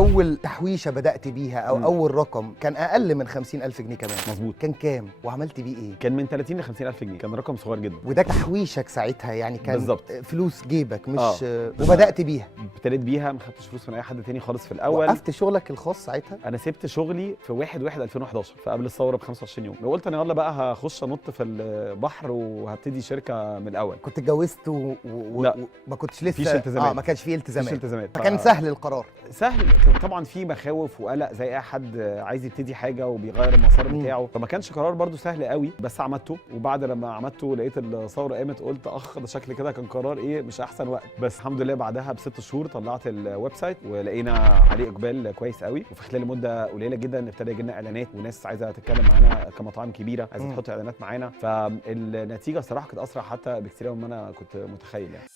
اول تحويشه بدات بيها او اول رقم كان اقل من 50,000 جنيه كمان؟ مظبوط. كان كام وعملت بيه ايه؟ كان من 30 ل 50,000 جنيه، كان رقم صغير جدا. وده تحويشك ساعتها يعني كان بالظبط. فلوس جيبك مش وبدات بيها؟ ابتديت بيها، ما خدتش فلوس من اي حد تاني خالص في الاول. وقفت شغلك الخاص ساعتها؟ انا سبت شغلي في 1/1/2011 فقبل الثوره ب 25 يوم، وقلت انا يلا بقى هخش انط في البحر وهبتدي شركه من الاول. كنت اتجوزت لا، وما كنتش لسه مفيش التزامات. ما كانش فيه مفيش التزامات. التزامات، فكان سهل القرار. سهل. كان طبعا في مخاوف وقلق زي اي حد عايز يبتدي حاجه وبيغير المسار بتاعه، فما كانش قرار برده سهل قوي، بس عملته. وبعد لما عملته لقيت الثوره قامت، قلت ده شكل كده كان قرار مش احسن وقت. بس الحمد لله بعدها ب6 شهور طلعت الويب سايت ولقينا عليه اقبال كويس قوي، وفي خلال مده قليله جدا ابتدى يجي لنا اعلانات وناس عايزه تتكلم معانا كمطاعم كبيره عايزه تحط اعلانات معانا. فالنتيجه الصراحه كانت اسرع حتى بكثير مما انا كنت متخيل يعني.